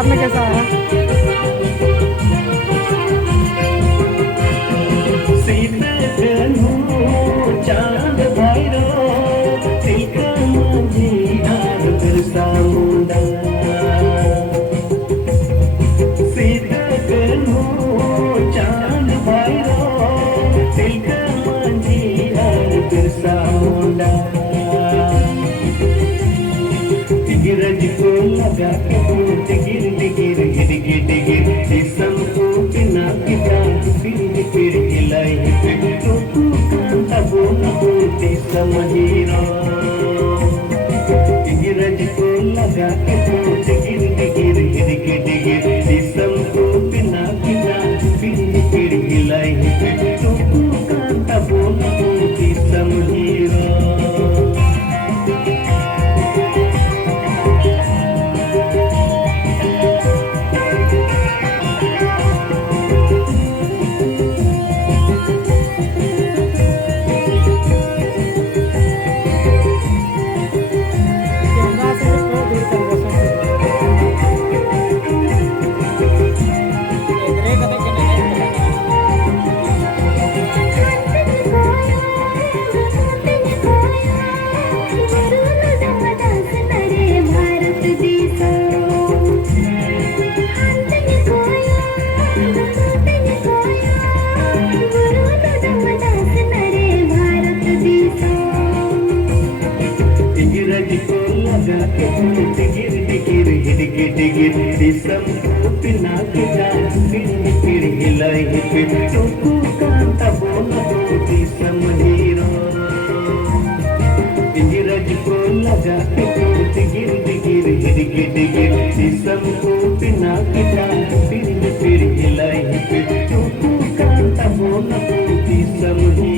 आपने कैसा आया? चांद भैरो तिलका माझी आर बिरसा मुंडा सीता गनो चांद भैरो तिलका माझी आर बिरसा मुंडा गिरज को लगा के गिर गिर गिर गिर गिर इसम को बिना किता फिर हिलाई तो तू कांता बोलती समझीरा गिरज को लगा के गिर गिर गिर गिर गिर इसम को बिना किता फिर हिलाई तो तू कांता बोलती समझीरा फिर हिलाई तो तू कांता बोलती समझीरा गिरज को लगा के गिर गिर गिर गिर गिर सबको बिना किता फिर हिलाई तो तू कांता बोलती समझीरा